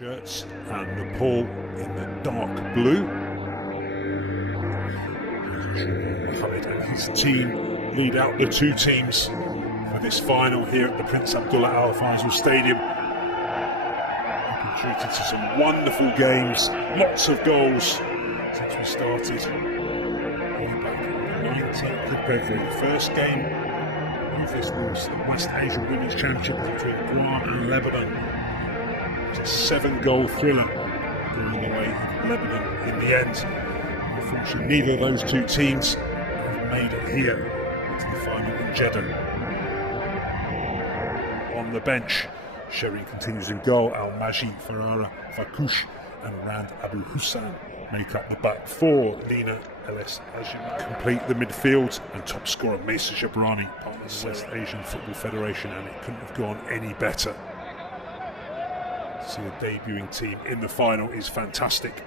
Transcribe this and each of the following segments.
shirts and Nepal in the dark blue. Mohammed and his team lead out the two teams for this final here at the Prince Abdullah Al Faisal Stadium. Contributed to some wonderful games, lots of goals since we started. Back in the 19th of February, the first game of this West Asian Women's Championship between Guam and Lebanon. It was a 7-goal thriller going the way of Lebanon in the end. Unfortunately, neither of those two teams have made it here to the final in Jeddah. On the bench, Sherin continues in goal. Al-Maji, Farara, Fakush and Rand Abu Hussein make up the back four. Lina Eles Ajima complete the midfield, and top scorer Mesa Jabrani, part of the West Asian Football Federation, and it couldn't have gone any better. To see a debuting team in the final is fantastic.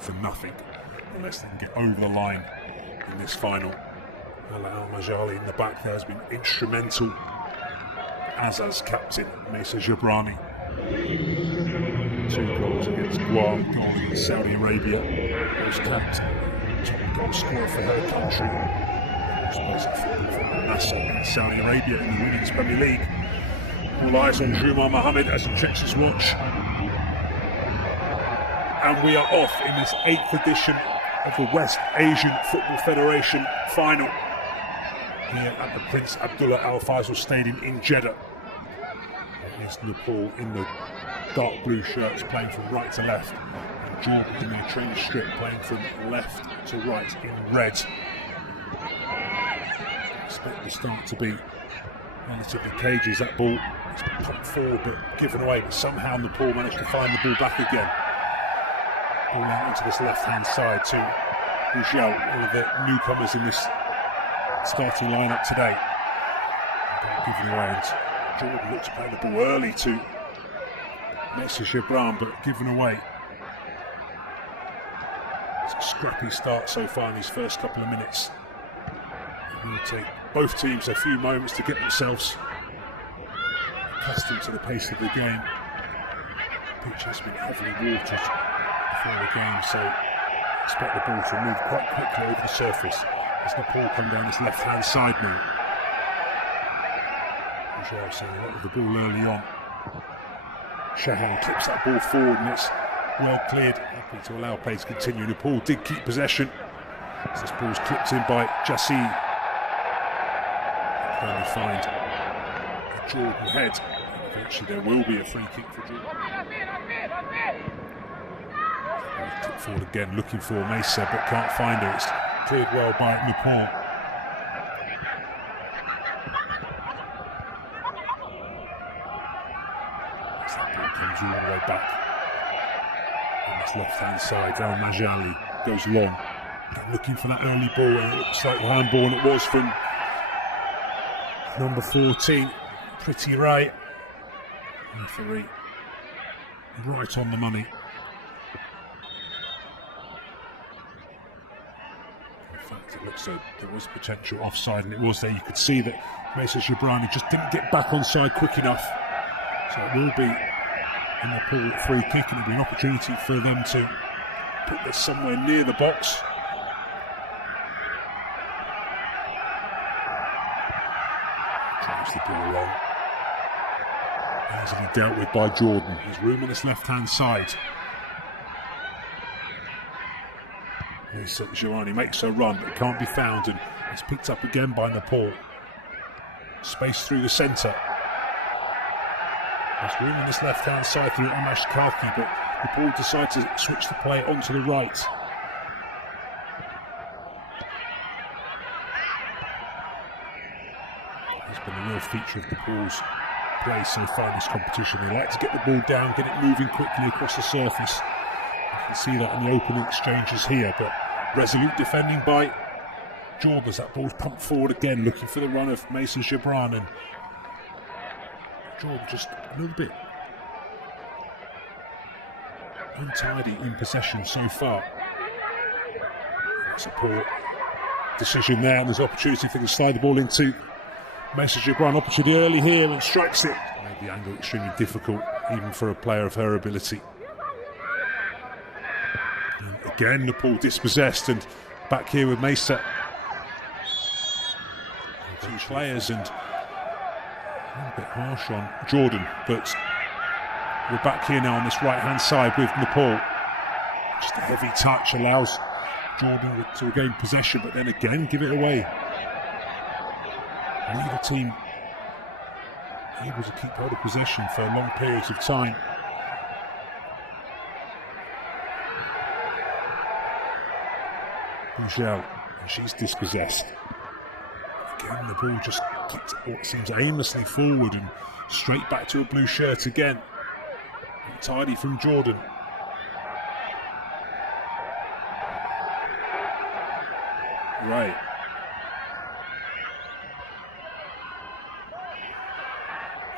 For nothing unless they can get over the line in this final. Al-Majali in the back there has been instrumental, as captain Mesa Jabrani. 2 goals against Guam, goal against Saudi Arabia, was captain, top goal scorer for her country. Plays football for Al-Nassr in Saudi Arabia in the Women's Premier League. All eyes on Juma Mohammed as he checks his watch. And we are off in this 8th edition of the West Asian Football Federation final here at the Prince Abdullah Al Faisal Stadium in Jeddah. Here's Nepal in the dark blue shirts playing from right to left, and Jordan in their training strip playing from left to right in red. Expect the start to be relatively cagey as that ball is pumped forward but given away, but somehow Nepal managed to find the ball back again. Ball out onto this left-hand side to Ujjal, one of the newcomers in this starting lineup today. Given away, and Jordan looked to play the ball early to Mesa Jabran, but given away. It's a scrappy start so far in these first couple of minutes. It will take both teams a few moments to get themselves accustomed to the pace of the game. The pitch has been heavily watered before the game, so expect the ball to move quite quickly over the surface as Nepal come down this left-hand side now. Ujjal seeing a lot of the ball early on. Shahan clips that ball forward and it's well cleared, happy to allow play to continue. Nepal did keep possession as this ball's clipped in by Jassi. Can only find a Jordan head. Eventually there will be a free kick for Jordan. Clipped forward again, looking for Mesa but can't find her. It's cleared well by Nepal. Comes all the way back on this left-hand side. Al-Majali goes long, looking for that early ball, and it looks like the handball, and it was from number 14, Pretty right. Referee right on the money. In fact, it looks like there was potential offside, and it was there. You could see that Mesa Jabrani just didn't get back onside quick enough, so it will be in the pool free kick, and it'll be an opportunity for them to put this somewhere near the box. Drives the ball along. Easily dealt with by Jordan. There's room on this left-hand side. Mesa Jabrani makes a run but can't be found, and it's picked up again by Nepal. Space through the centre. There's room on this left-hand side through Amash Karki, but the ball decides to switch the play onto the right. It's been a real feature of the ball's play so far in this competition. They like to get the ball down, get it moving quickly across the surface. You can see that in the opening exchanges here, but resolute defending by Jordan as that ball's pumped forward again, looking for the run of Mesa Jabran, and Jordan just a little bit untidy in possession so far. That's a poor decision there, and there's opportunity for them to slide the ball into Mesa Jabran. Opportunity early here and strikes it. Made the angle extremely difficult even for a player of her ability. And again, Nepal dispossessed, and back here with Mesa. Two players, and a bit harsh on Jordan, but we're back here now on this right-hand side with Nepal. Just a heavy touch allows Jordan to regain possession, but then again give it away. Neither team able to keep hold of possession for long periods of time. Michelle, and she's dispossessed. Again, the ball just kicked what seems aimlessly forward and straight back to a blue shirt again. Tidy from Jordan. Right.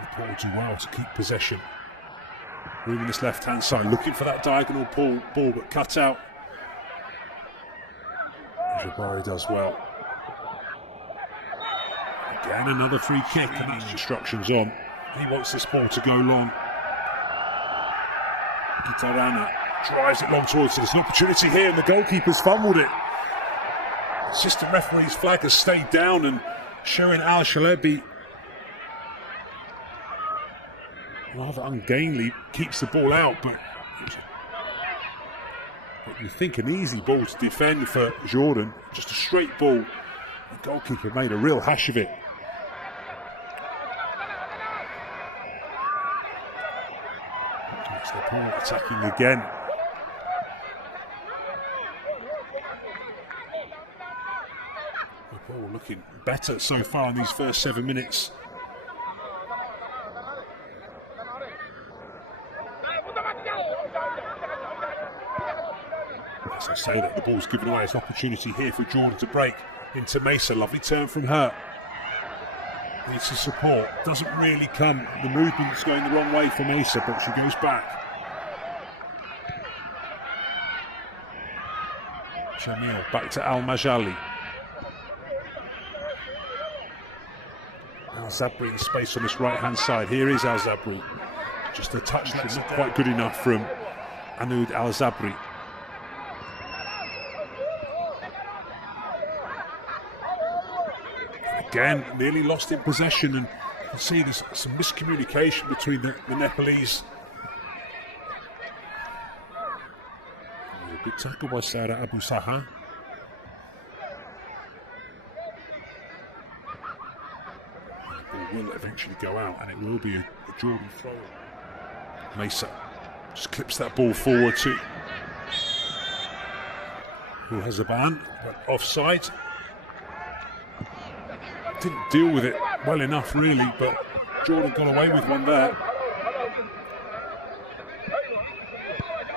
Nepal do well to keep possession. Moving this left-hand side, looking for that diagonal ball, but cut out. Jabari does well. Again, another free kick, and these instructions on. He wants this ball to go long. Gitarana drives it long towards it. There's an opportunity here, and the goalkeeper's fumbled it. Assistant referee's flag has stayed down, and Shirin Al-Shalebi rather ungainly keeps the ball out, but you think an easy ball to defend for Jordan, just a straight ball. The goalkeeper made a real hash of it. It's the ball attacking again. The ball looking better so far in these first 7 minutes. As I say that the ball's given away, it's an opportunity here for Jordan to break into Mesa. Lovely turn from her. Needs the support. Doesn't really come. The movement's going the wrong way for Mesa, but she goes back. Jamil back to Al-Majali. Al-Zabri in space on this right-hand side. Here is Al-Zabri. Just a touch that's not quite good enough from Anud Al-Zabri. Again, nearly lost in possession, and you can see there's some miscommunication between the Nepalese. A good tackle by Sarah Abu Saha. The ball will eventually go out, and it will be a Jordan throw. Mesa just clips that ball forward to who has a ban, but offside. Didn't deal with it well enough really, but Jordan got away with one there.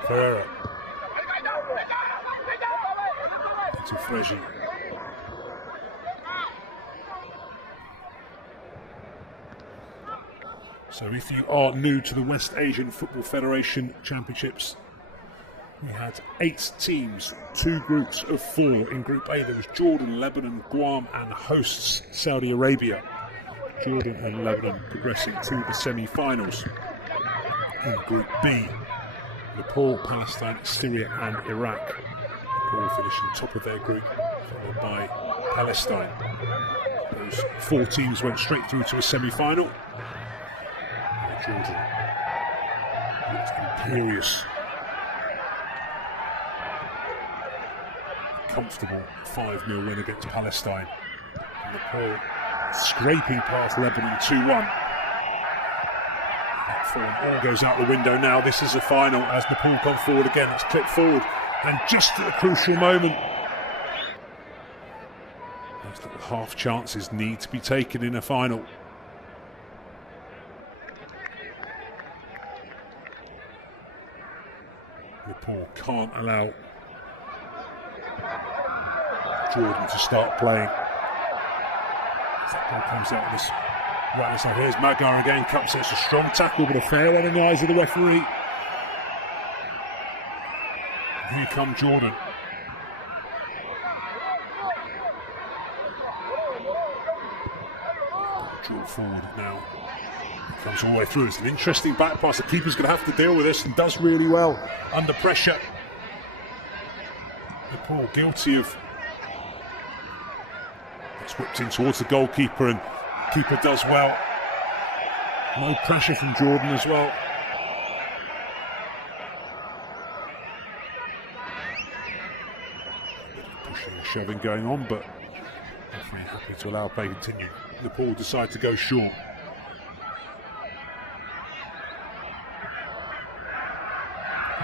Ferreira into Freji. So if you are new to the West Asian Football Federation Championships, we had 8 teams, 2 groups of 4. In Group A there was Jordan, Lebanon, Guam and hosts Saudi Arabia. Jordan and Lebanon progressing to the semi-finals. In Group B, Nepal, Palestine, Syria and Iraq. Nepal finishing top of their group, followed by Palestine. Those 4 teams went straight through to a semi-final. Jordan looked imperious. Comfortable 5-0 win against Palestine. Nepal scraping past Lebanon 2-1. That form all goes out the window now. This is the final as Nepal come forward again. It's clipped forward, and just at a crucial moment, those little half chances need to be taken in a final. Nepal can't allow Jordan to start playing. As that ball comes out this right side. Here's Magar again, cups it. It's a strong tackle, but a fair one in the eyes of the referee. And here come Jordan. Draw forward now. Comes all the way through. It's an interesting back pass. The keeper's going to have to deal with this and does really well under pressure. Nepal guilty of... It's whipped in towards the goalkeeper and the keeper does well. No pressure from Jordan as well. Pushing and shoving going on, but referee happy to allow play to continue. Nepal decide to go short.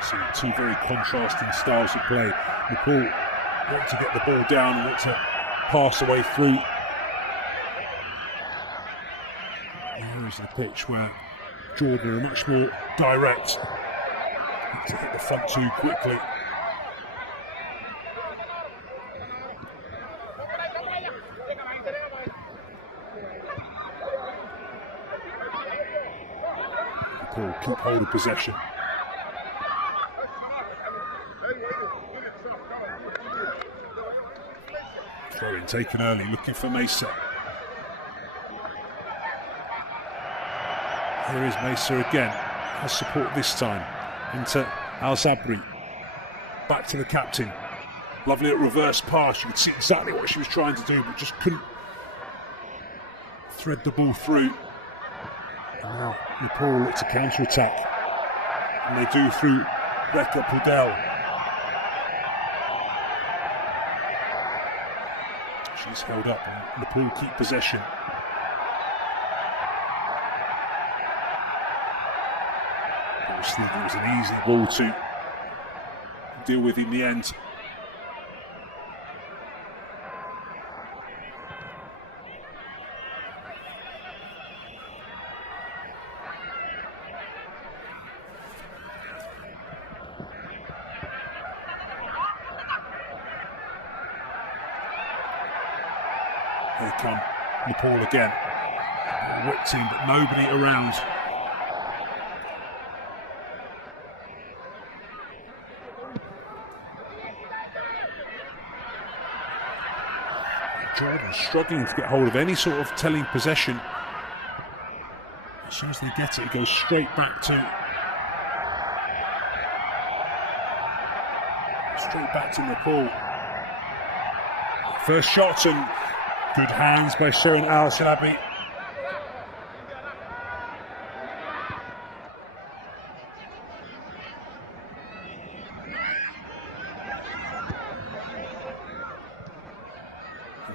See two very contrasting styles of play. Nepal want to get the ball down and want to pass away through. Here is the pitch where Jordan are much more direct. To hit the front too quickly. Nepal keep hold of possession. Throw-in taken early, looking for Mesa. Here is Mesa again. Has support this time. Into Al-Zabri. Back to the captain. Lovely little reverse pass. You could see exactly what she was trying to do, but just couldn't thread the ball through. And now Nepal look to counter-attack. And they do through Rekha Pudel. She's held up and Nepal keep possession. It was an easy ball to deal with in the end. Here come Nepal again. Whipped in, but nobody around. Jordan struggling to get hold of any sort of telling possession. As soon as they get it, it goes straight back to Nepal. First shot and good hands by Sharon Al-Salabi.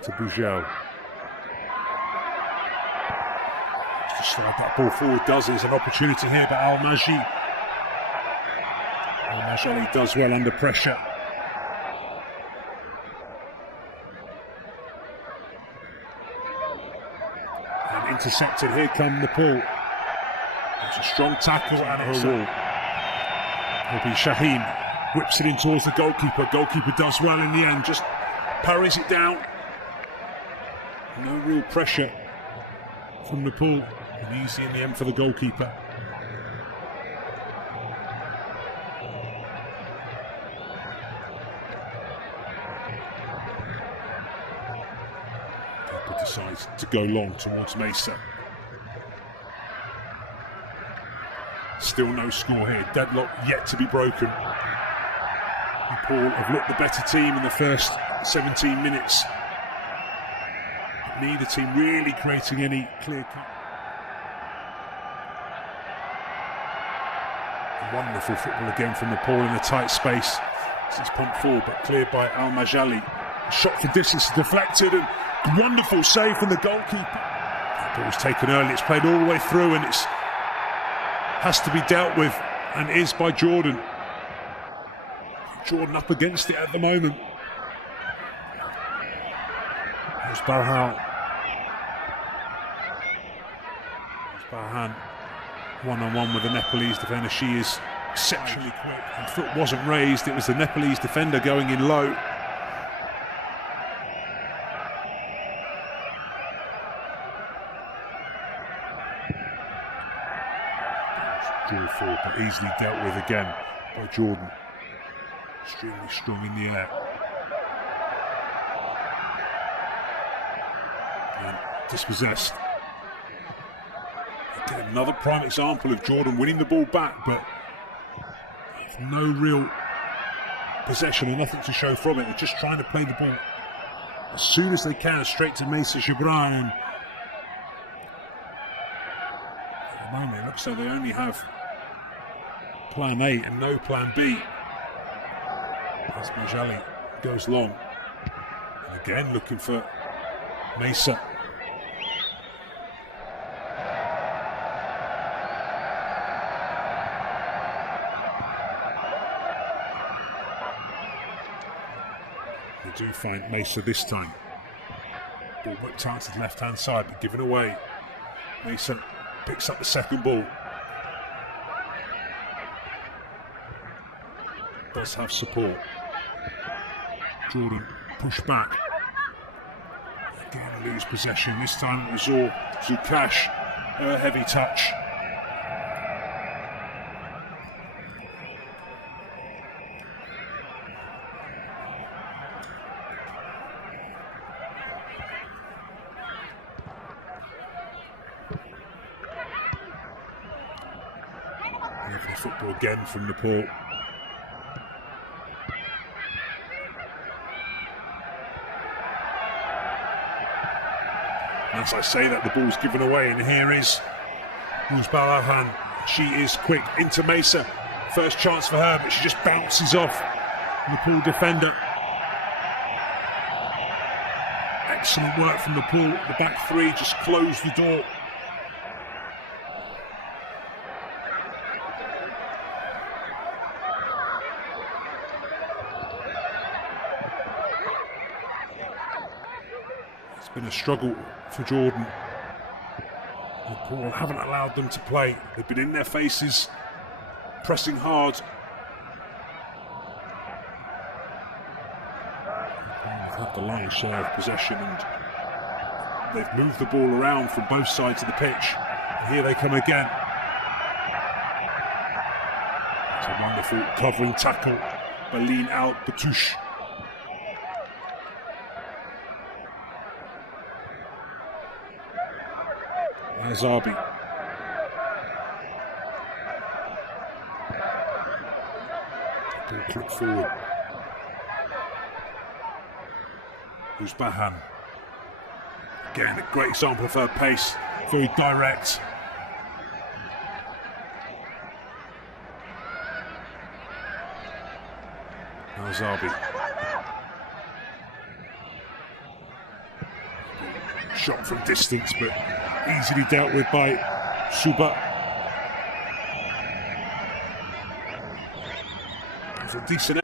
To Bujel. To slide that ball forward does. There's an opportunity here, but Al-Majali does well under pressure. And intercepted. Here come Nepal. It's a strong tackle and it's it'll be Shaheen. Whips it in towards the goalkeeper. Goalkeeper does well in the end. Just parries it down. No real pressure from Nepal, and easy in the end for the goalkeeper. Keeper decides to go long towards Mesa. Still no score here. Deadlock yet to be broken. Nepal have looked the better team in the first 17 minutes. Neither team really creating any clear cut. Wonderful football again from Nepal in a tight space. This is pumped forward but cleared by Al-Majali. Shot for distance deflected and wonderful save from the goalkeeper. The ball was taken early, it's played all the way through and it's has to be dealt with and is by Jordan. Jordan up against it at the moment. There's Barhan. Barhan one-on-one with the Nepalese defender. She is exceptionally quick. The foot wasn't raised, it was the Nepalese defender going in low. Draw forward, but easily dealt with again by Jordan. Extremely strong in the air. And dispossessed. Again, Another prime example of Jordan winning the ball back, but no real possession or nothing to show from it. They're just trying to play the ball as soon as they can straight to Mesa Gibran. And at the moment it looks like they only have plan A and no plan B. As Majali goes long. And again looking for Mesa. They do find Mesa this time. Ball whipped out to the left hand side but given away. Mesa picks up the second ball. Does have support. Jordan push back. Again lose possession. This time it was all Zukash. A heavy touch. Lovely football again from Nepal. As I say that, the ball's given away, and here is Uzbalahan. She is quick into Mesa. First chance for her, but she just bounces off Nepal defender. Excellent work from Nepal. The back three just closed the door. It's been a struggle for Jordan. Nepal haven't allowed them to play. They've been in their faces, pressing hard. They've had the lion's share of possession and they've moved the ball around from both sides of the pitch. And here they come again. It's a wonderful covering tackle. Balin out, Batouche. Azabi. Ball click forward. Uzbahan. Again, a great example of her pace. Very direct. Azabi. Shot from distance, but easily dealt with by Suba. It was a decent.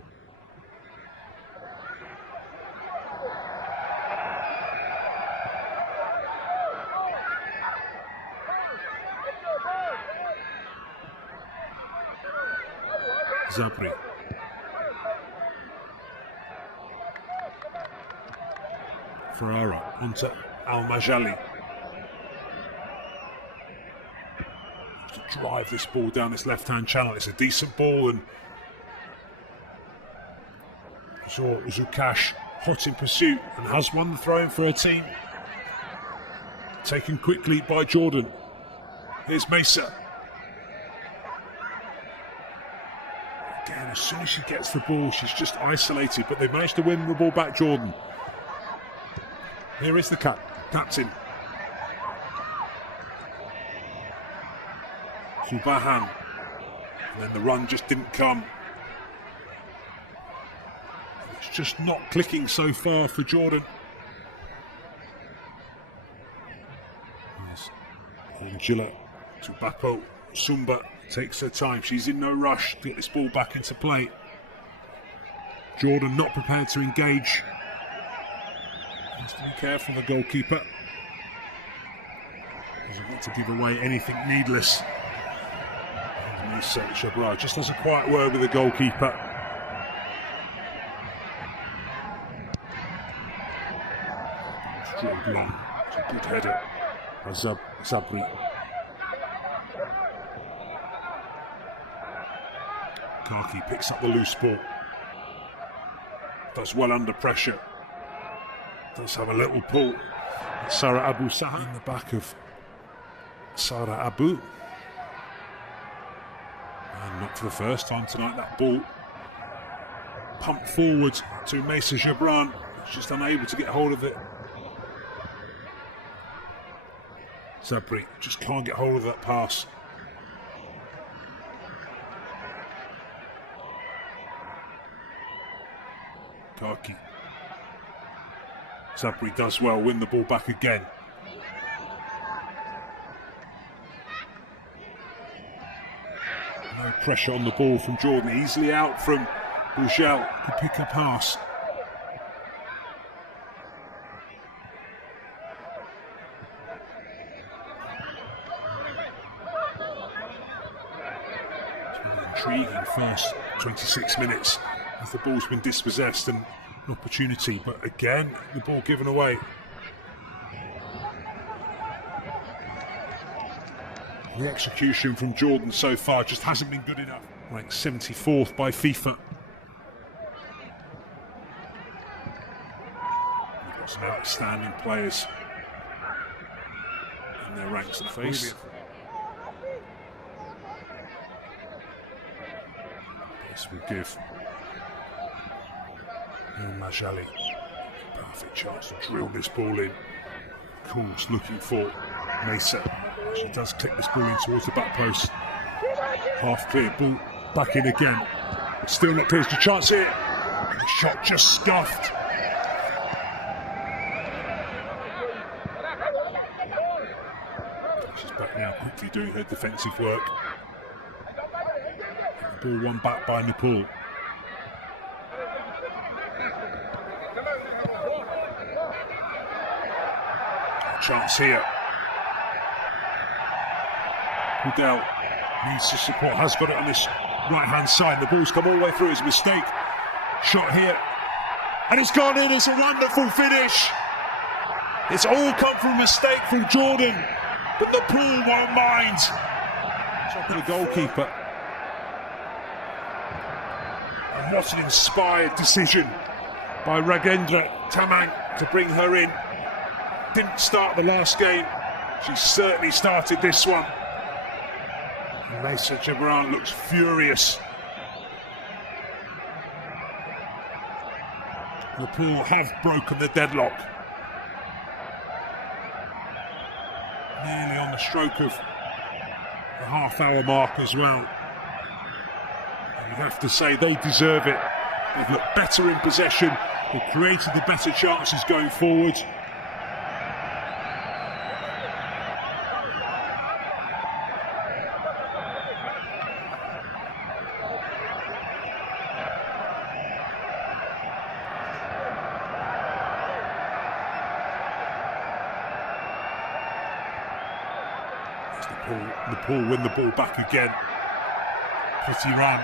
Zabri. Ferrara onto Al-Majali. To drive this ball down this left-hand channel. It's a decent ball, and Zukash hot in pursuit and has won the throw-in for her team. Taken quickly by Jordan. Here's Mesa. Again, as soon as she gets the ball, she's just isolated, but they've managed to win the ball back, Jordan. Here is the captain. Subahan. And then the run just didn't come. It's just not clicking so far for Jordan. Yes. Angela Tubapo Sumba takes her time. She's in no rush to get this ball back into play. Jordan not prepared to engage. Has to be careful, the goalkeeper. Doesn't want to give away anything needless. Shabra just has a quiet word with the goalkeeper. It's long. It's a good header. Zabri. Kaki picks up the loose ball. Does well under pressure. Does have a little pull. Sarah Abu Saha in the back of Sarah Abu. up for the first time tonight. That ball pumped forward to Mesa Gibran. Just unable to get hold of it. Sabri just can't get hold of that pass. Kaki. Sabri does well, win the ball back again. No pressure on the ball from Jordan. Easily out from Bujal to pick a pass. It's been an intriguing first 26 minutes as the ball's been dispossessed and an opportunity, but again, the ball given away. The execution from Jordan so far just hasn't been good enough. Ranked 74th by FIFA. We've got some outstanding players in their ranks to face. This will give Majali perfect chance to drill this ball in. Of course, looking for Mesa. She does click this ball in towards the back post. Half clear, ball back in again. Still not clear, the chance here. The shot just scuffed. She's back now, quickly doing her defensive work. The ball won back by Nepal. Chance here. Udell needs to support, has got it on this right-hand side. The ball's come all the way through, it's a mistake. Shot here, and it's gone in. It's a wonderful finish. It's all come from a mistake from Jordan, but the pool won't mind. Top of the goalkeeper. And what an inspired decision by Ragendra Tamang to bring her in. Didn't start the last game, she certainly started this one. Mesa Gibran looks furious. Nepal have broken the deadlock. Nearly on the stroke of the half-hour mark as well. And you have to say they deserve it. They've looked better in possession. They've created the better chances going forward. Nepal win the ball back again. Pretty run.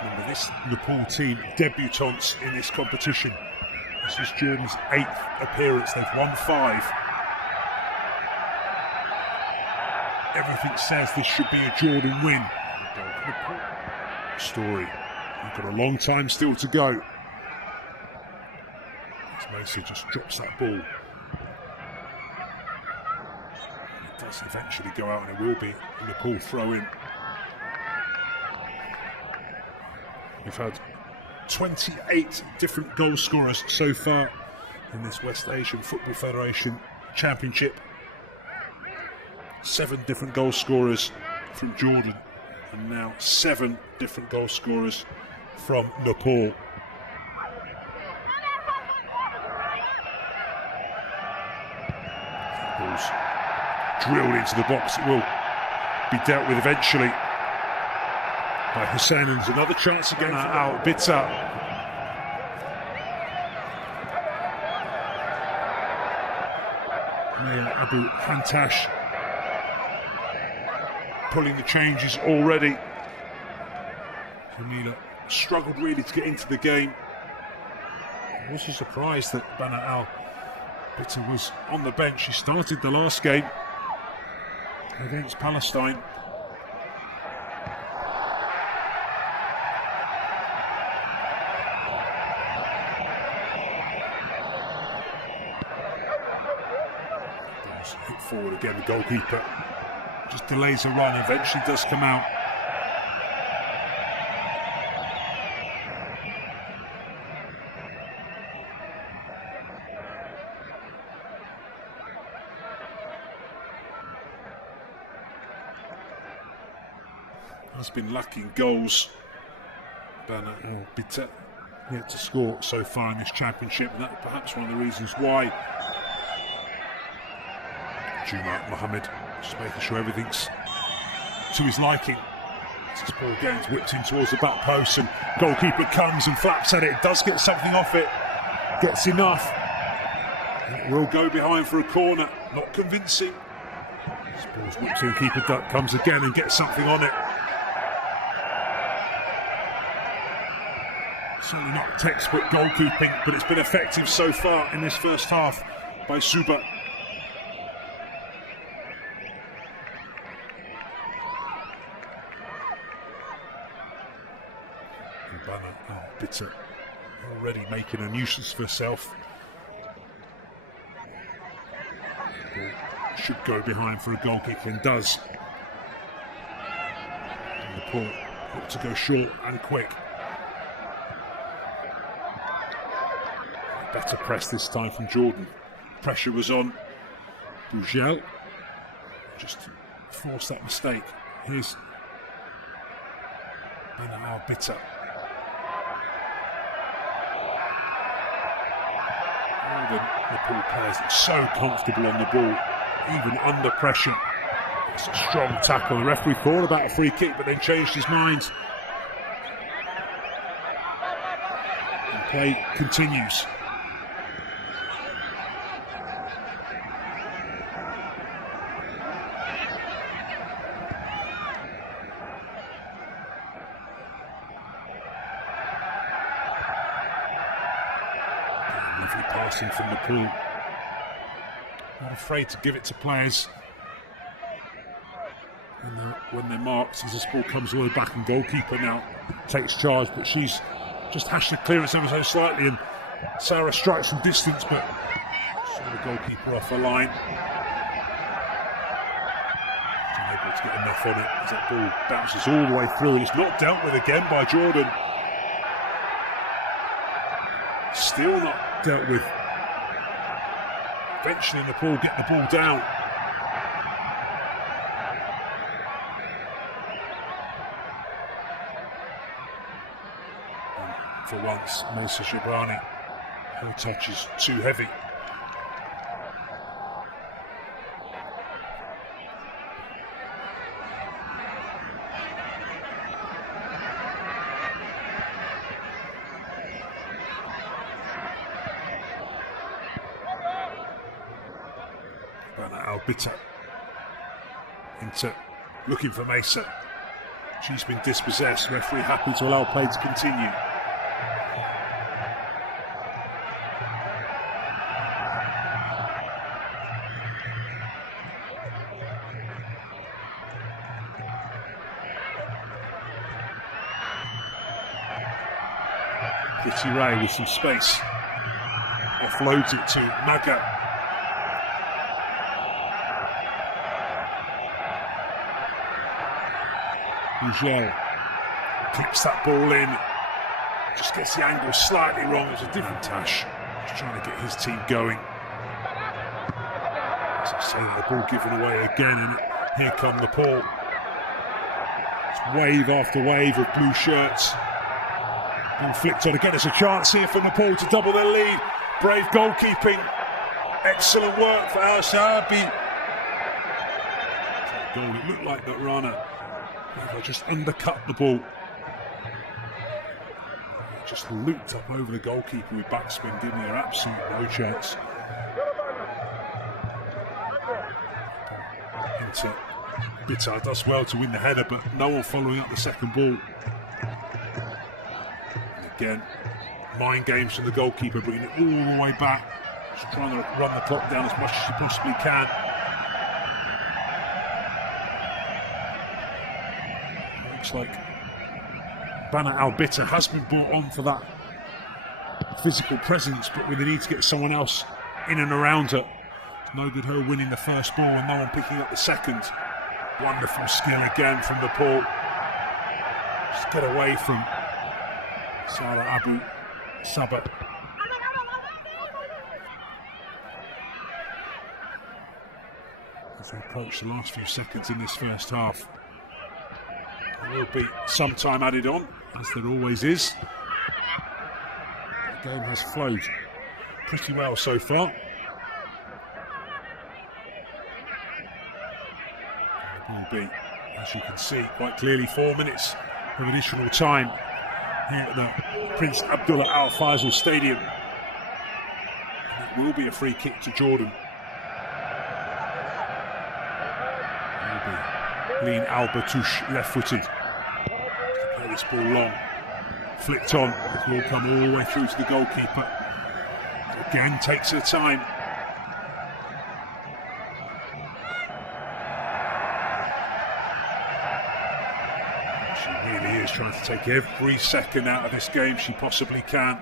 Remember, this Nepal team debutants in this competition. This is Jordan's 8th appearance. They've won 5. Everything says this should be a Jordan win. Story. We've got a long time still to go. Mesa just drops that ball. It does eventually go out, and it will be a Nepal throw in. We've had 28 different goal scorers so far in this West Asian Football Federation Championship. 7 different goal scorers from Jordan, and now 7 different goal scorers from Nepal. Ball's drilled into the box. It will be dealt with eventually by Hussein, and another chance again for Al Bitta. Maya Abu Hantash pulling the changes already. Camila struggled really to get into the game. I was surprised that Bana Al Bitta was on the bench. She started the last game against Palestine. Just hit forward again, the goalkeeper just delays a run, eventually does come out. Has been lacking goals. Bana Bitter yet to score so far in this championship, and that's perhaps one of the reasons why. Juma Mohammed just making sure everything's to his liking. As this ball gets whipped in towards the back post, and goalkeeper comes and flaps at it, does get something off it, gets enough. It will go behind for a corner, not convincing. This ball's whipped in, keeper comes again and gets something on it. Certainly not textbook goalkeeping, but it's been effective so far in this first half by Suba. Bana Bitter already making a nuisance for herself. Should go behind for a goal kick and does. And Nepal look to go short and quick. Better press this time from Jordan. Pressure was on. Bugel just forced that mistake. Here's Bana Bitter. All the Nepal players are so comfortable on the ball, even under pressure. It's a strong tackle. The referee thought about a free kick, but then changed his mind. And play continues. Lovely passing from Nepal. Not afraid to give it to players when they're marked. As this ball comes all the way back, and goalkeeper now takes charge, but she's just hashed the clearance ever so slightly, and Sarah strikes from distance, but saw the goalkeeper off a line. Unable to get enough on it as that ball bounces all the way through, and it's not dealt with again by Jordan. Still not dealt with. Eventually Nepal get the ball down. And for once, Mesa Shabrani, her touch is too heavy. Bitter into looking for Mesa. She's been dispossessed. Referee happy to allow play to continue. Pretty Ray with some space. Offloads it to Maga. Bugel clips that ball in, just gets the angle slightly wrong. It's a different Tash, just trying to get his team going. As I say, the ball given away again, and here come Nepal. It's wave after wave of blue shirts. Ball flicked on again. There's a chance here for Nepal to double their lead. Brave goalkeeping, excellent work for Al Shahabi. That goal, it looked like that Rana just undercut the ball. Just looped up over the goalkeeper with backspin, giving her absolutely no chance. Into Bitter does well to win the header, but no one following up the second ball. And again, mind games from the goalkeeper, bringing it all the way back, just trying to run the clock down as much as she possibly can. Looks like Bana Al-Bitter has been brought on for that physical presence, but we need to get someone else in and around her. No good her winning the first ball and no one picking up the second. Wonderful skill again from Nepal. Just get away from Salah Abu Sabat. As we approach the last few seconds in this first half, there will be some time added on, as there always is. The game has flowed pretty well so far. There will be, as you can see quite clearly, 4 minutes of additional time here at the Prince Abdullah Al Faisal Stadium. And it will be a free kick to Jordan. Lean Al-Batouche, left-footed. Play this ball long. Flicked on. It will come all the way through to the goalkeeper. Again, takes her time. She really is trying to take every second out of this game she possibly can.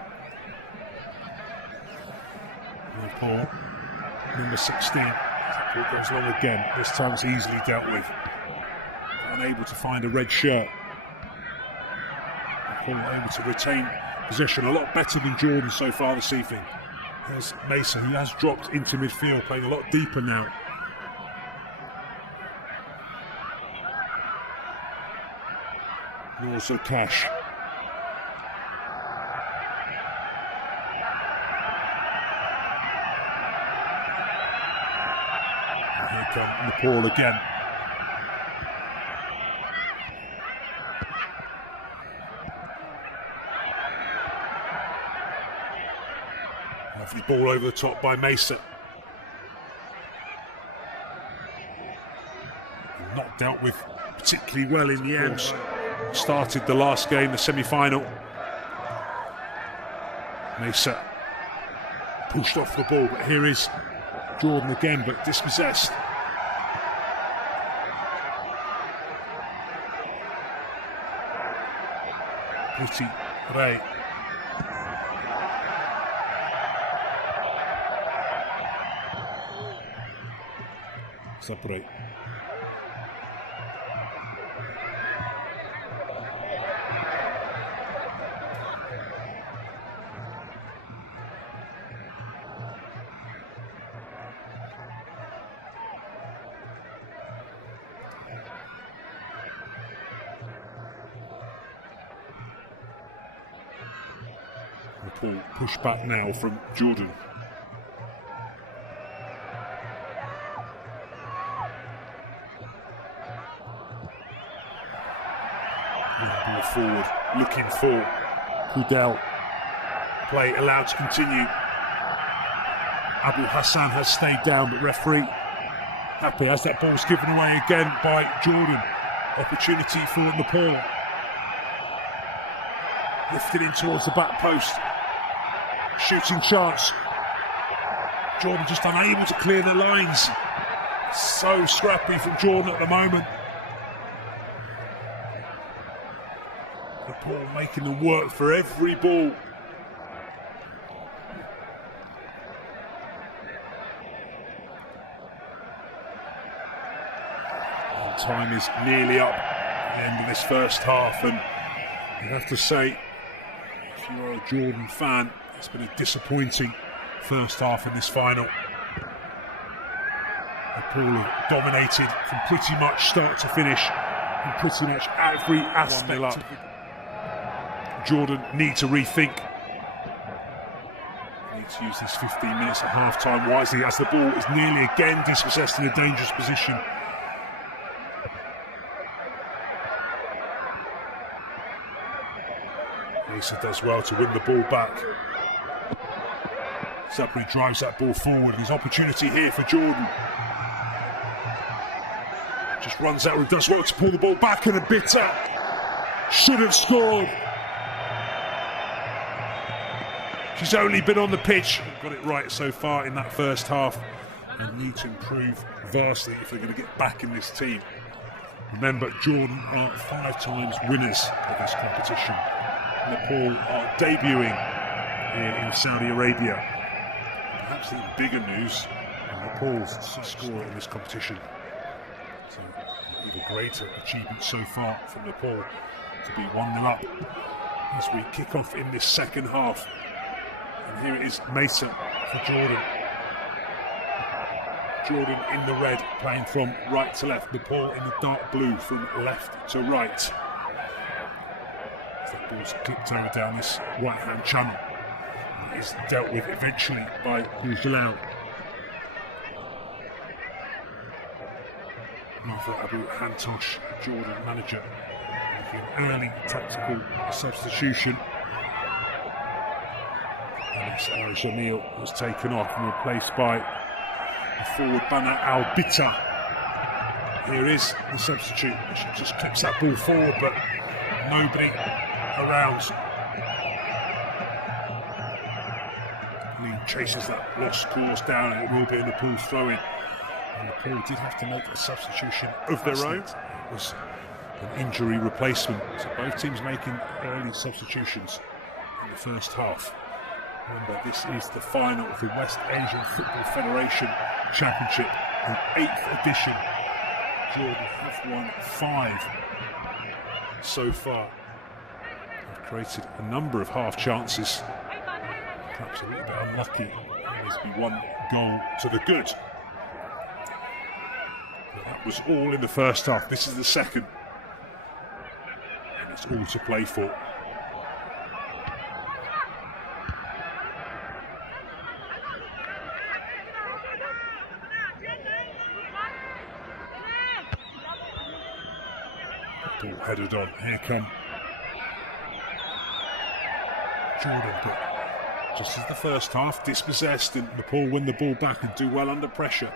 Nepal, number 16. Ball goes long again. This time it's easily dealt with. Unable to find a red shirt. Nepal able to retain possession a lot better than Jordan so far this evening. There's Mason, who has dropped into midfield, playing a lot deeper now. And also Cash. Here come Nepal again. Lovely ball over the top by Mason. Not dealt with particularly well in the end. Started the last game, the semi-final. Mason pushed off the ball, but here is Jordan again, but dispossessed. Pretty Ray. Separate. Nepal push back now from Jordan. Ball forward, looking for Kudel. Play allowed to continue. Abu Hassan has stayed down, but referee happy as that ball's given away again by Jordan. Opportunity for Nepal. Lifted in towards the back post. Shooting chance. Jordan just unable to clear the lines. So scrappy from Jordan at the moment. Nepal making them work for every ball. And time is nearly up at the end of this first half, and you have to say, if you are a Jordan fan, it's been a disappointing first half in this final. Nepal have dominated from pretty much start to finish in pretty much every aspect of it. Jordan need to rethink. Need to use these 15 minutes at half-time wisely, as the ball is nearly again dispossessed in a dangerous position. Mason does well to win the ball back. Sabri drives that ball forward. There's opportunity here for Jordan. Just runs out and does well to pull the ball back, and a bitter. Should have scored. She's only been on the pitch. Got it right so far in that first half. They need to improve vastly if they're going to get back in this team. Remember, Jordan are 5 times winners of this competition. Nepal are debuting here in Saudi Arabia. Perhaps the bigger news, and Nepal's score in this competition. So even greater achievement so far from Nepal to be 1-0 up as we kick off in this second half. And here it is Mesa for Jordan. Jordan in the red, playing from right to left. Nepal in the dark blue, from left to right. As that ball's clipped over down this right-hand channel. It is dealt with eventually by Buildup. Another Abu Hantosh, Jordan manager, making an early tactical substitution. Alex Al-Jamil was taken off and replaced by the forward Bana Al-Bitta. Here is the substitute. She just clips that ball forward, but nobody around. Lee chases that lost course down, and it will be in Nepal's throw-in. And Nepal did have to make a substitution of their own. It was an injury replacement. So both teams making early substitutions in the first half. Remember, this is the final of the West Asian Football Federation Championship, the 8th edition. Jordan have won 5 so far. They've created a number of half chances. Perhaps a little bit unlucky. There's been 1 goal to the good. But that was all in the first half. This is the second. And it's all to play for. Ball headed on. Here come Jordan, but just as the first half, dispossessed, and Nepal win the ball back and do well under pressure.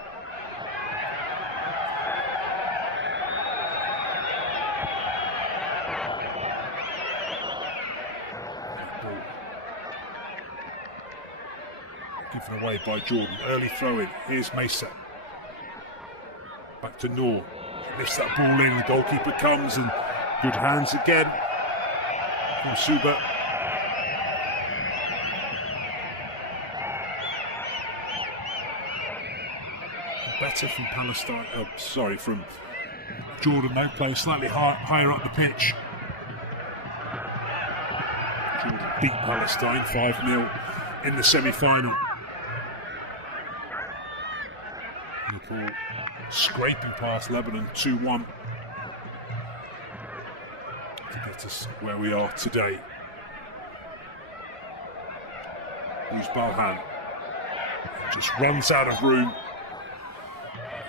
Ball given away by Jordan. Early throw in. Here's Mesa. Back to Noor. Lifts that ball in, the goalkeeper comes, and good hands again from Suba. Better from Palestine, from Jordan, though, playing slightly higher up the pitch. Jordan beat Palestine 5-0 in the semi-final. Nepal scraping past Lebanon 2-1 to get us where we are today. Who's Balhan? Just runs out of room.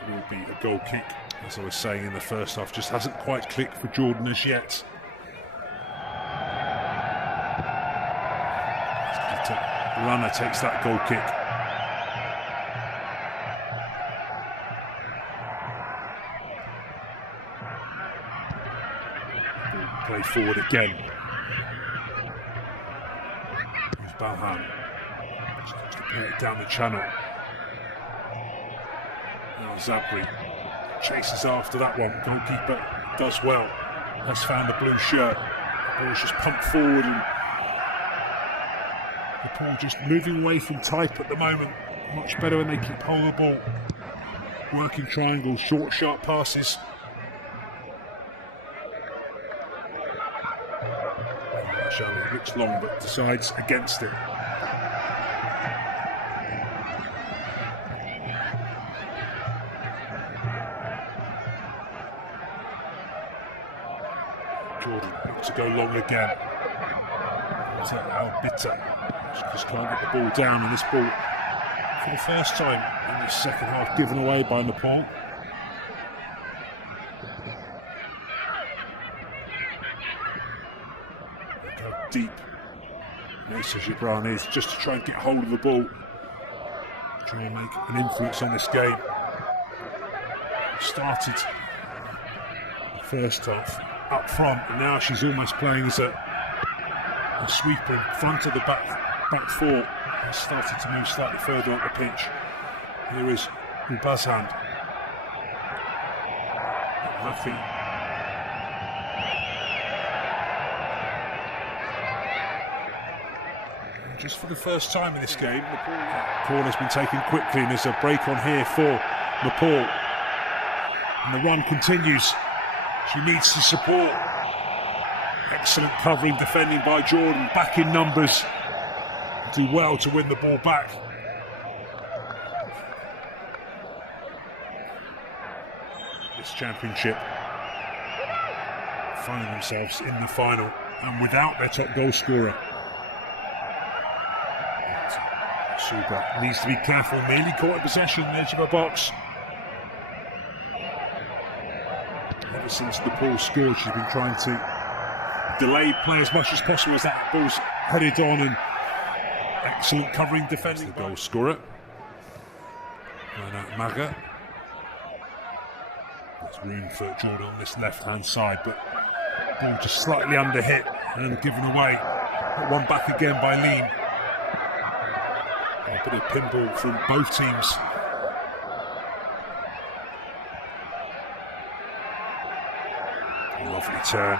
It will be a goal kick, as I was saying in the first half. Just hasn't quite clicked for Jordan as yet. Runner takes that goal kick. Play forward again. Here's Balhan. Just to play it down the channel. Now Zabri chases after that one. Goalkeeper does well. Has found the blue shirt. The ball's just pumped forward, and Nepal just moving away from type at the moment. Much better when they keep hold of the ball. Working triangles, short, sharp passes. It looks long, but decides against it. Jordan looks to go long again. To Al-Bitta. Just can't get the ball down, and this ball, for the first time in the second half, given away by Nepal. Deep Mesa Gibran is, just to try and get hold of the ball, try and make an influence on this game. Started the first half up front, and now she's almost playing as a sweeper in front of the back four. And started to move slightly further up the pitch. Here is Ubazhand. Nothing. Just for the first time in this game, the corner's been taken quickly and there's a break on here for Nepal. And the run continues. She needs the support. Excellent covering, defending by Jordan, back in numbers. Do well to win the ball back. This championship finding themselves in the final and without their top goal scorer. Super needs to be careful, nearly caught in possession, edge of a box. Ever since Nepal scored, she's been trying to delay play as much as possible as that ball's headed on, and excellent covering defending. The goal scorer, Maga. There's room for Jordan on this left-hand side, but ball just slightly under hit and given away. Got one back again by Lean. A bit of pinball from both teams. A lovely turn.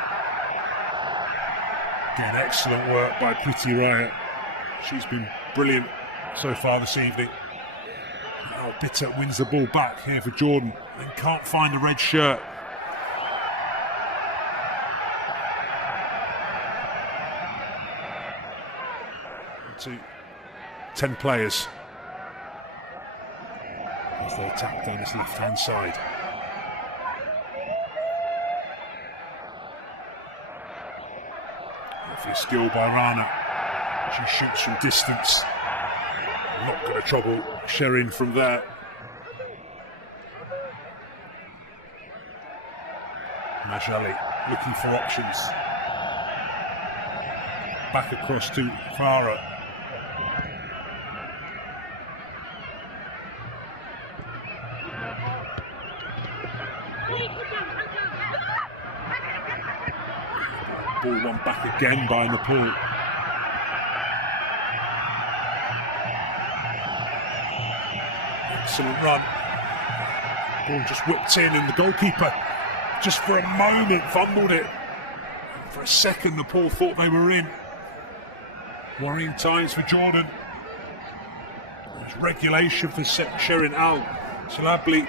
Again, excellent work by Priti Raya. She's been brilliant so far this evening. Bitter wins the ball back here for Jordan and can't find a red shirt. To 10 players as they attack down his left-hand side. Lovely skill by Rana. She shoots from distance. Not going to trouble Sherin from there. Majali looking for options. Back across to Farah. Ball won back again by Nepal. Excellent run. Ball just whipped in and the goalkeeper just for a moment fumbled it. For a second Nepal thought they were in. Worrying times for Jordan. There's regulation for Sherin Al Salabli.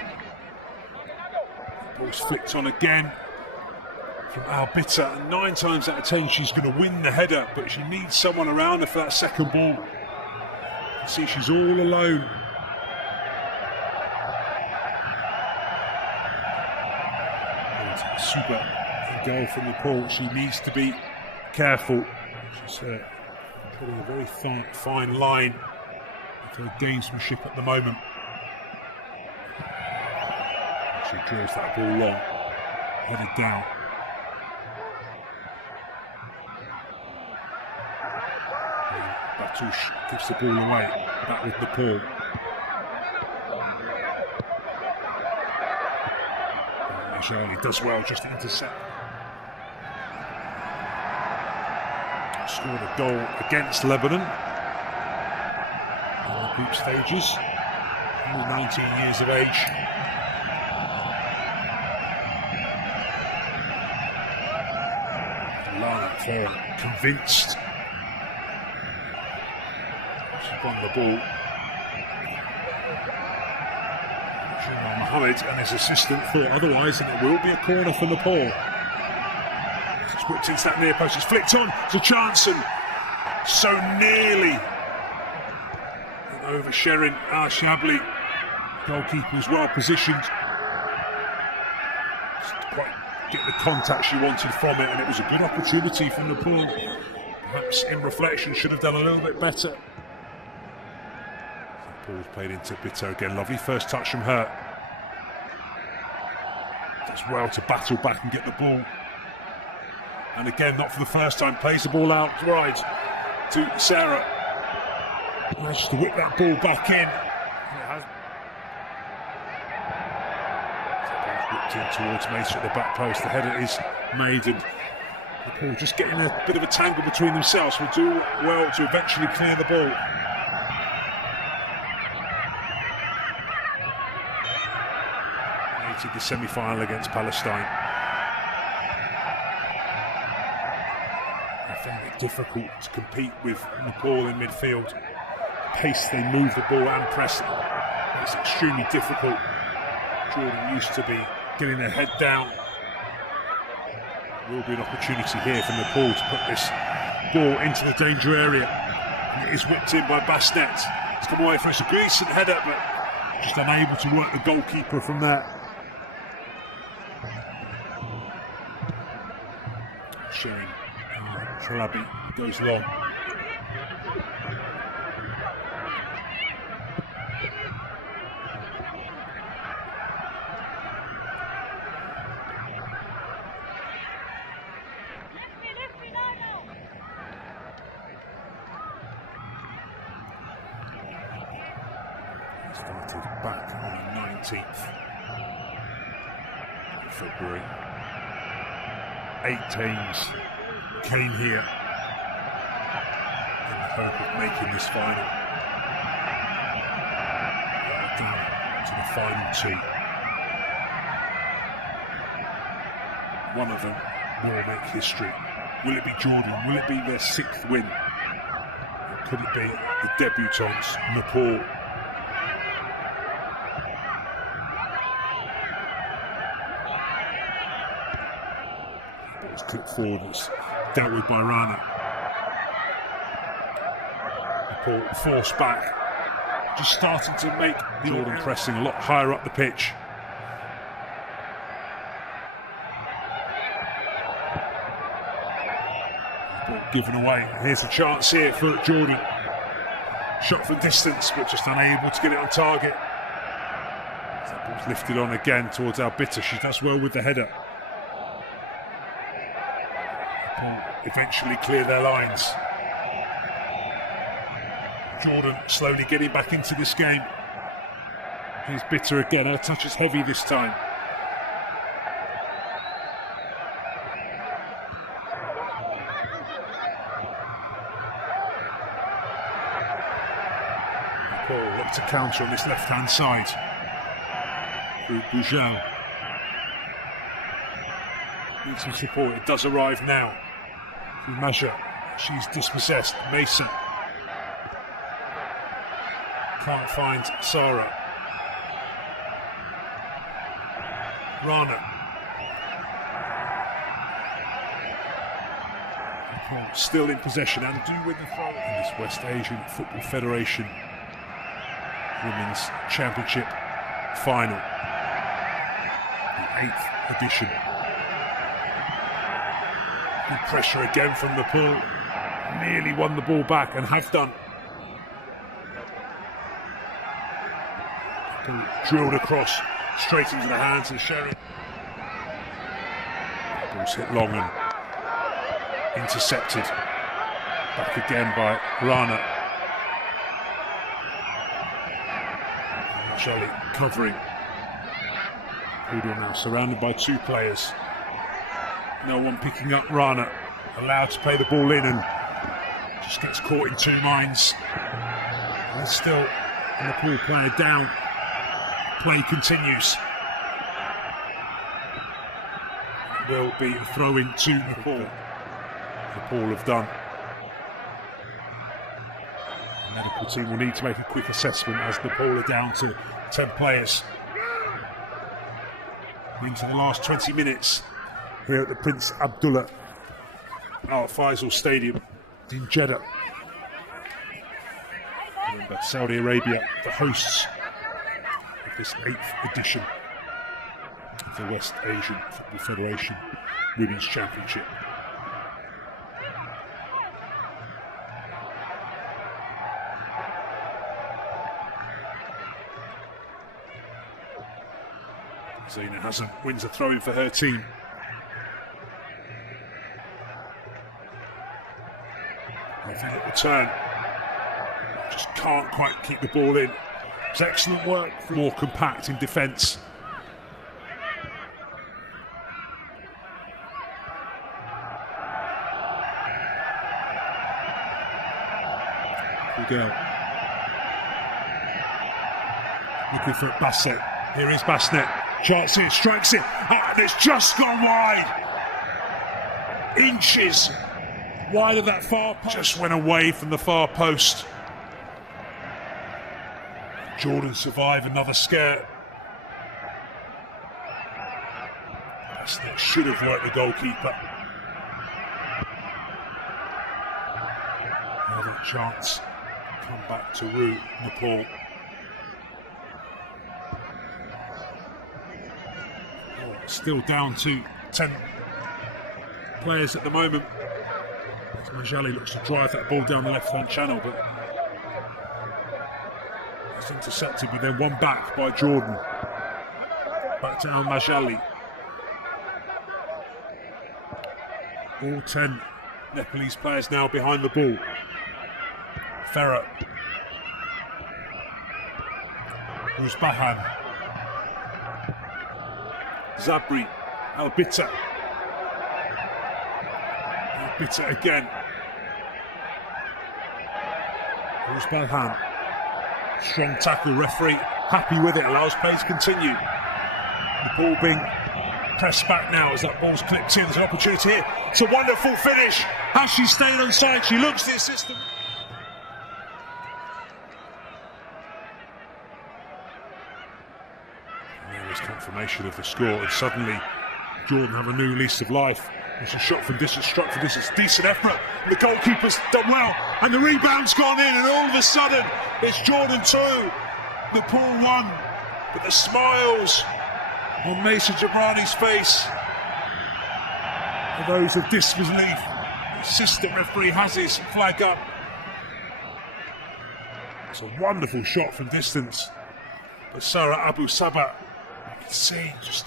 Ball's flicked on again from Al Bitter, and 9 times out of 10 she's going to win the header, but she needs someone around her for that second ball. You can see she's all alone. Super goal from Nepal. She needs to be careful. She's putting a very fine line with her gamesmanship at the moment. She drills that ball long, headed down. Batouche gives the ball away, back with Nepal. Majali does well just to intercept. Scored a goal against Lebanon in the group stages. Only 19 years of age. Lana convinced. She's won the ball. Mohammed and his assistant thought otherwise, and it will be a corner for Nepal. It's whipped into that near post, it's flicked on, it's a chance, and so nearly. And over Sherin Al Shabli. Goalkeeper is well positioned. Just quite get the contact she wanted from it, and it was a good opportunity for Nepal. Perhaps in reflection should have done a little bit better. Ball's played into Bitter again, lovely first touch from her. Does well to battle back and get the ball. And again, not for the first time, plays the ball out wide to Sarah. Manages to whip that ball back in. Whipped in towards Mason at the back post. The header is made, and Nepal just getting a bit of a tangle between themselves. Will do well to eventually clear the ball. The semi-final against Palestine. I think difficult to compete with Nepal in midfield. Pace they move the ball and press it. It's extremely difficult. Jordan used to be getting their head down. There will be an opportunity here for Nepal to put this ball into the danger area. And it is whipped in by Basnet. It's come away for a decent header, but just unable to work the goalkeeper from there. Showing Trabi goes long. Started back on the 19th of February. 8 teams came here in the hope of making this final. Down to the final 2. One of them will make history. Will it be Jordan? Will it be their 6th win? Or could it be the debutants, Nepal? Clip forward, it's dealt with by Rana. Nepal forced back, just starting to make Jordan pressing a lot higher up the pitch. Ball given away. Here's a chance here for Jordan. Shot from distance, but just unable to get it on target. That ball's lifted on again towards Albita. She does well with the header. Eventually clear their lines. Jordan slowly getting back into this game. Here's Bitter again. Her touch is heavy this time. Paul looks to counter on this left-hand side. Through Boujal. Needs some support. It does arrive now. Masha, she's dispossessed. Mason can't find Sarah. Rana. Still in possession and do with the throw in this West Asian Football Federation Women's Championship final, the 8th edition. Pressure again from Nepal. Nearly won the ball back and have done. Drilled across straight into the hands of Sherry. Ball's hit long and intercepted. Back again by Rana. Charlie covering. Poodle now surrounded by 2 players. No one picking up Rana, allowed to play the ball in and just gets caught in 2 minds. And there's still a Nepal player down. Play continues. Will be a throw-in to Nepal. Nepal have done. The medical team will need to make a quick assessment as Nepal are down to 10 players. Into the last 20 minutes. Here at the Prince Abdullah Al Faisal Stadium in Jeddah. Remember, Saudi Arabia, the hosts of this 8th edition of the West Asian Football Federation Women's Championship. Zaina Hassan wins a throw-in for her team. I think it will turn. Just can't quite keep the ball in. It's excellent work. More compact in defence. Miguel. Looking for Basset. Here is Basnet. Chance it, strikes it. And it's just gone wide. Inches wide of that far post. Just went away from the far post. Jordan survived another scare. That should have worked the goalkeeper. Another chance. Come back to root Nepal. Still down to 10 players at the moment. Majali looks to drive that ball down the left-hand channel, but it's intercepted, but then one back by Jordan. Back to Majali. All 10 Nepalese players now behind the ball. Ferrer. Uzbahan. Zabri. Albita. Albita again. Uzbahan. Strong tackle, referee happy with it, allows play to continue. The ball being pressed back now as that ball's clipped in. There's an opportunity here. It's a wonderful finish. Has she stayed on side? She looks the assistant. And there is confirmation of the score, and suddenly Jordan have a new lease of life. It's a shot from distance, struck from distance, decent effort. And the goalkeeper's done well, and the rebound's gone in, and all of a sudden it's Jordan 2, Nepal 1. But the smiles on Mesa Jabrani's face are those of disbelief. The assistant referee has his flag up. It's a wonderful shot from distance, but Sarah Abu Sabah, you can see just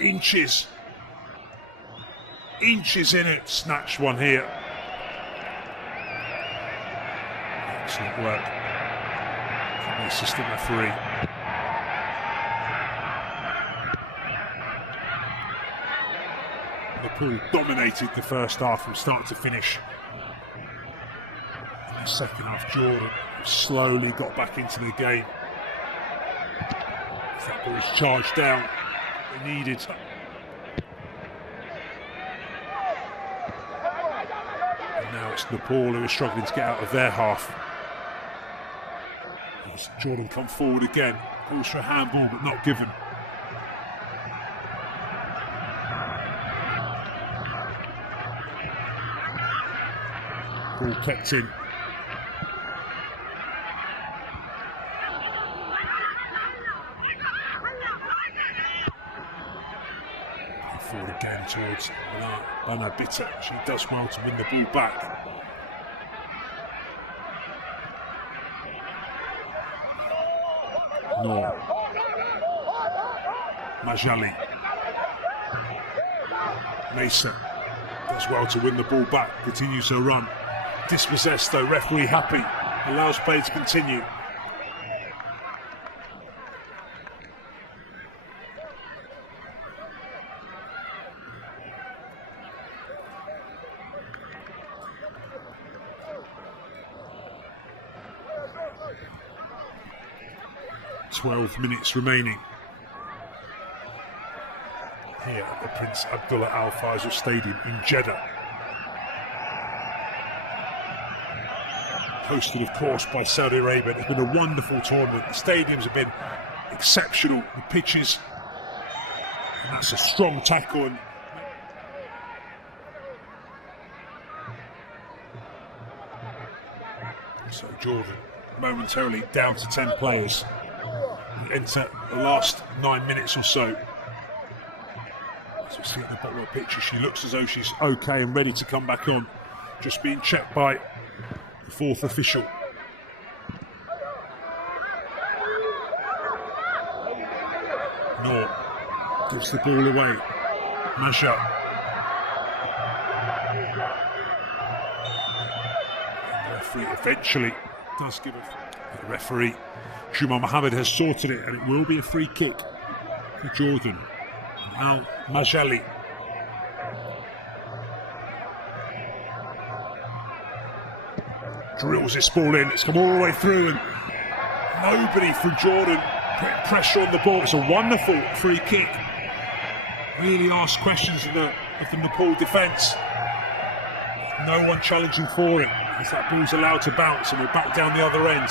inches in it. Snatched one here. Excellent work from the assistant referee. Nepal dominated the first half from start to finish. In the second half, Jordan slowly got back into the game. That ball was charged down. They needed. And now it's Nepal who are struggling to get out of their half. As Jordan come forward again. Calls for a handball, but not given. Ball kept in. Forward again towards Anna Bitter. She does well to win the ball back. Noor. Majali. Mesa does well to win the ball back. Continues her run. Dispossessed though, referee happy, allows play to continue. "12 minutes remaining here at the Prince Abdullah Al Faisal Stadium in Jeddah. Hosted, of course, by Saudi Arabia. It's been a wonderful tournament. The stadiums have been exceptional. The pitches, and that's a strong tackle. And so Jordan momentarily down to 10 players. We enter the last 9 minutes or so. As we see at the bottom of the picture, she looks as though she's okay and ready to come back on. Just being checked by the fourth official. Noor gives the ball away. Masha. The referee eventually does give it. The referee, Shuma Mohammed, has sorted it, and it will be a free kick for Jordan. Al Majali. Drills this ball in, it's come all the way through, and nobody from Jordan putting pressure on the ball. It's a wonderful free kick. Really asks questions of the Nepal defence. No one challenging for it as that ball's allowed to bounce, and we're back down the other end.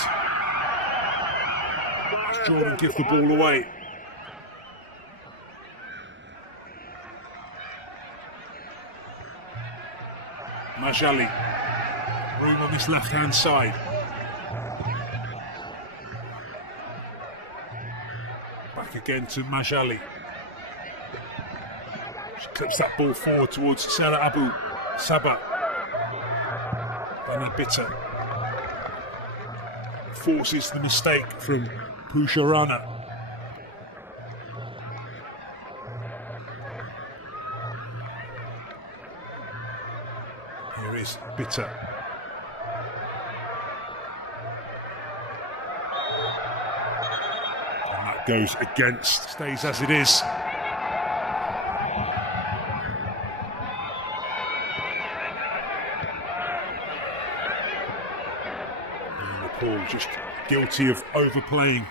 As Jordan gives the ball away. Majali, room on this left-hand side. Back again to Majali. She clips that ball forward towards Sarah Abu Sabah. And Bitter forces the mistake from Pusharana. Here is Bitter. And that goes against, stays as it is. Nepal just guilty of overplaying.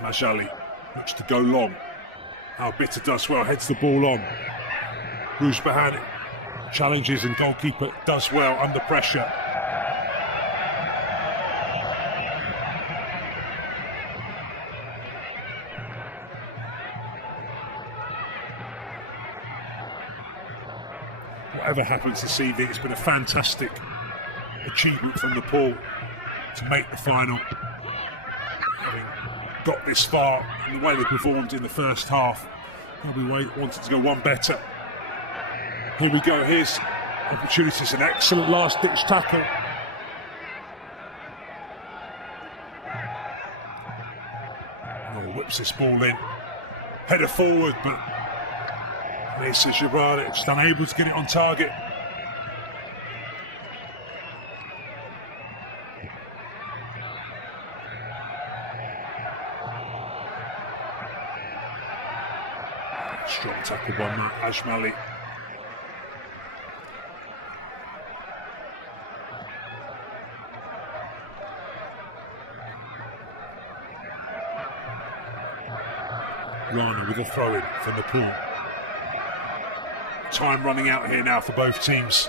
Majali looks to go long. How Bitter does well, heads the ball on. Ruzbahan challenges and goalkeeper does well under pressure. Whatever happens this evening, it's been a fantastic achievement from Nepal to make the final. Having got this far in the way they performed in the first half, probably wanted to go one better. Here we go, here's opportunities, an excellent last-ditch tackle. Oh, whips this ball in, header forward, but Mesa Jabrani just unable to get it on target. Strong tackle by Matt Ajmali. Rana with a throw-in for Nepal. Time running out here now for both teams.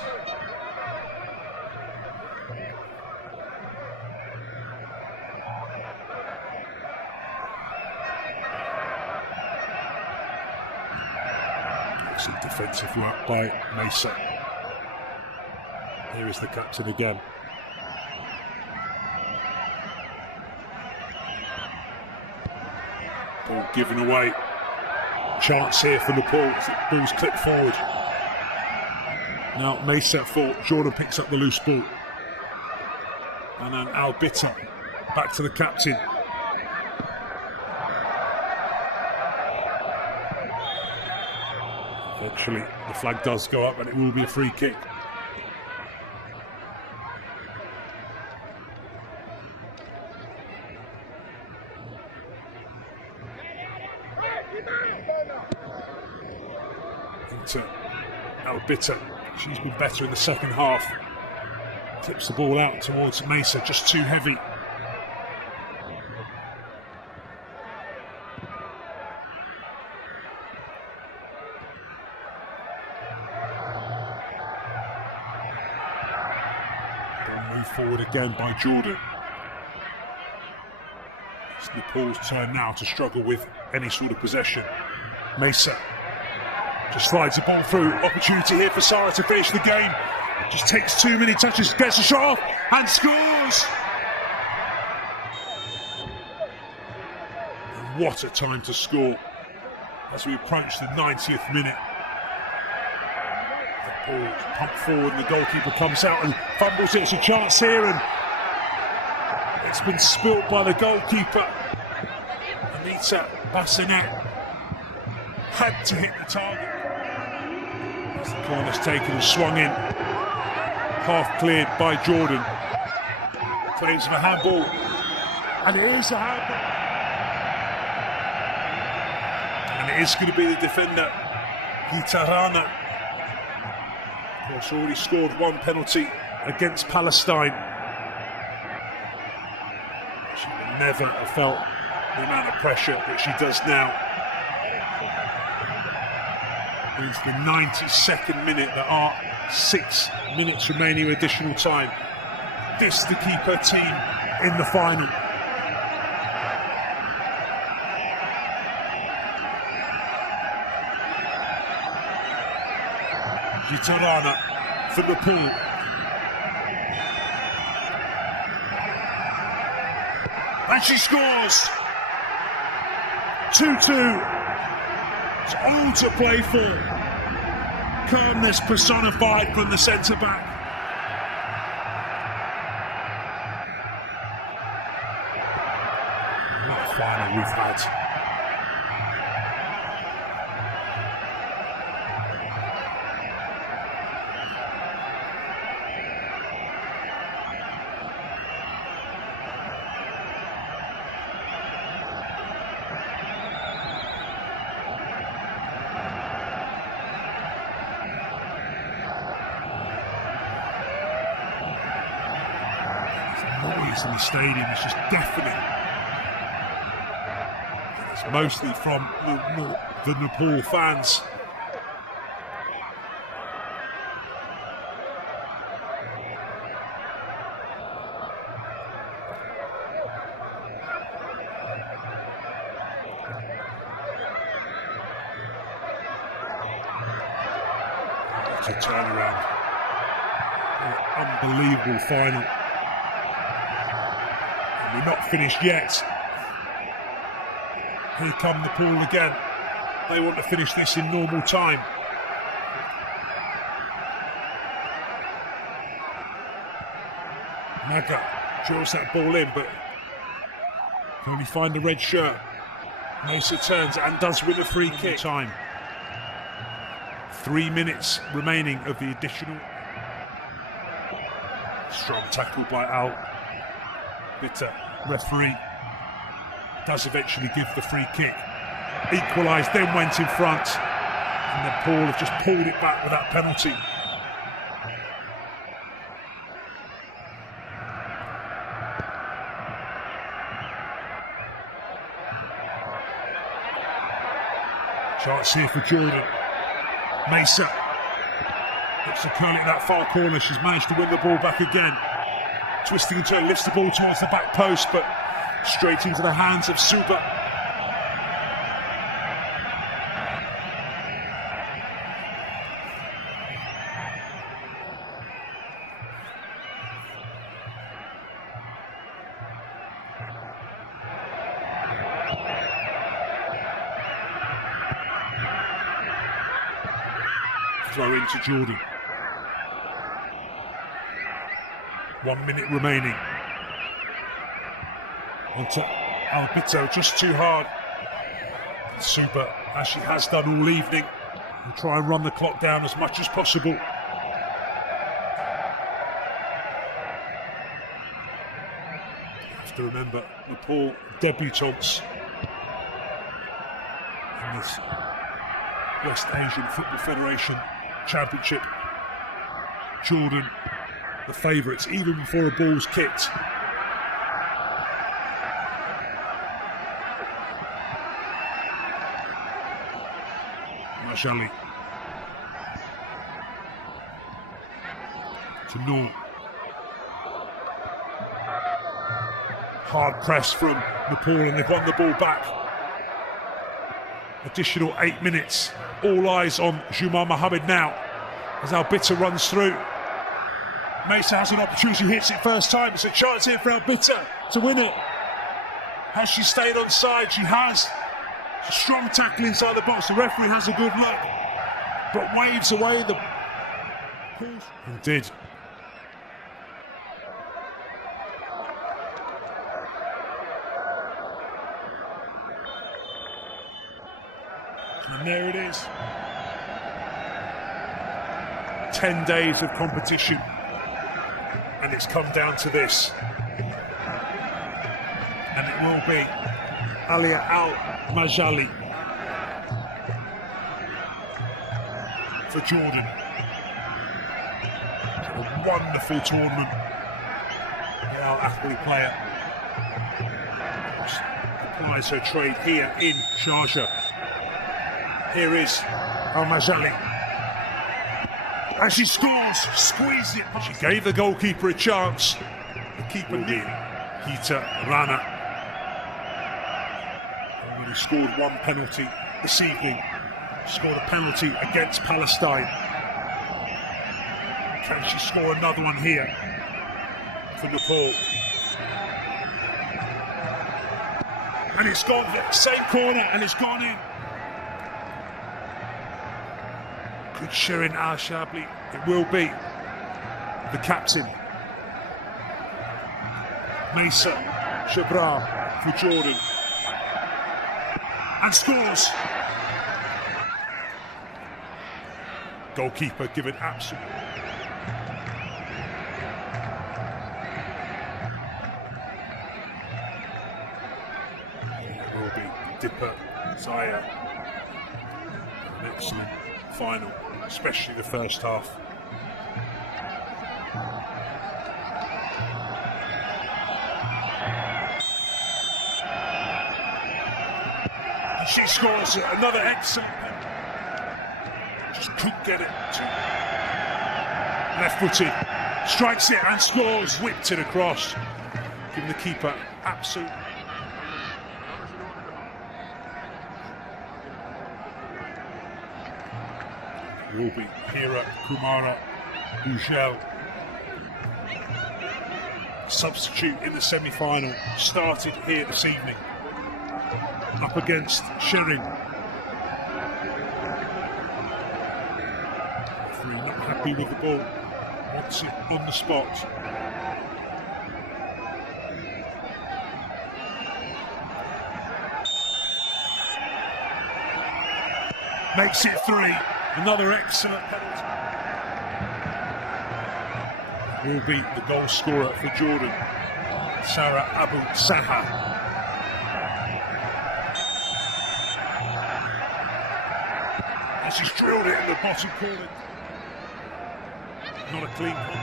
Excellent defensive work by Mesa. Here is the captain again. Ball given away. Chance here for Nepal as the ball's clipped forward. Now Mesa for Jordan picks up the loose ball. And then Al Bitter back to the captain. Eventually the flag does go up and it will be a free kick. Into Al Bitter. She's been better in the second half. Tips the ball out towards Mesa, just too heavy. Ball moved forward again by Jordan. It's Nepal's turn now to struggle with any sort of possession. Mesa just slides the ball through. Opportunity here for Sarah to finish the game. Just takes too many touches, gets a shot off and scores! And what a time to score as we approach the 90th minute. The ball pumped forward and the goalkeeper comes out and fumbles it. It's a chance here and it's been spilt by the goalkeeper. Anita Bassinet had to hit the target. As the corner's taken and swung in. Half cleared by Jordan. Claims of a handball. And it is a handball. And it is going to be the defender, Gitarana. Of course, already scored one penalty against Palestine. She would never have felt the amount of pressure that she does now. It's the 92nd minute. There are 6 minutes remaining of additional time. This to keep her team in the final. Gitarana for Nepal. And she scores! 2-2. It's all to play for. Calmness personified from the centre-back. What a final we've had. In the stadium, it's just deafening. It's mostly from the Nepal fans. It's a turnaround. An unbelievable final. We're not finished yet. Here come Nepal again. They want to finish this in normal time. Naga draws that ball in, but can only find the red shirt. Mesa turns and does win a free kick. Time. 3 minutes remaining of the additional. Strong tackle by Al. Bitter. Referee does eventually give the free kick. Equalised, then went in front. And Nepal have just pulled it back with that penalty. Chance here for Jordan. Mesa looks to curl it that far corner. She's managed to win the ball back again. Twisting and turning, lifts the ball towards the back post, but straight into the hands of Suba. Throw into Jordan. 1 minute remaining. Onto Albito, just too hard. Suba, as she has done all evening, will try and run the clock down as much as possible. You have to remember, Nepal debutantes in this West Asian Football Federation Championship. Jordan, the favourites, even before a ball's kicked. Mashali to Noor. Hard press from Nepal, and they've won the ball back. Additional 8 minutes. All eyes on Juma Mohammed now as Albita runs through. Mesa has an opportunity, hits it first time. It's a chance here for Albita to win it. Has she stayed on side? She has. Strong tackle inside the box. The referee has a good look, but waves away the... And did. And there it is. 10 days of competition. And it's come down to this. And it will be Alia Al-Majali for Jordan. A wonderful tournament. The Al-Ahly player applies her trade here in Sharjah. Here is Al-Majali. And she scores, squeezed it. She gave the goalkeeper a chance. The keeper did. Hita Rana. Already scored one penalty this evening. Scored a penalty against Palestine. Can she score another one here for Nepal? And it's gone there, same corner, and it's gone in. Good Shirin Al-Shabli. It will be the captain. Mesa Shabra for Jordan. And scores. Goalkeeper given absolute. It will be Dipper Zaya. An excellent final, especially the first half. And she scores another excellent. Just couldn't get it to left-footed, strikes it and scores, whipped it across, giving the keeper absolute. Will be Hira Kumara Bujel, substitute in the semi-final, started here this evening, up against Sherin. Referee not happy with the ball, wants it on the spot. Makes it 3. Another excellent penalty. Will be the goal scorer for Jordan, Sarah Abu Saha. And she's drilled it in the bottom corner. Not a clean corner.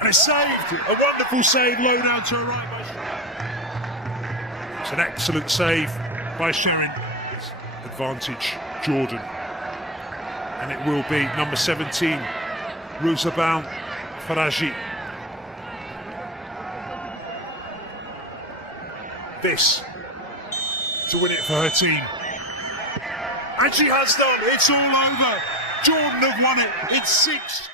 And it's saved. A wonderful save, low down to her right. It's an excellent save by Sherin. Advantage Jordan. And it will be number 17, Ruzaban Faraji. This to win it for her team. And she has done. It's all over. Jordan have won it. It's 6.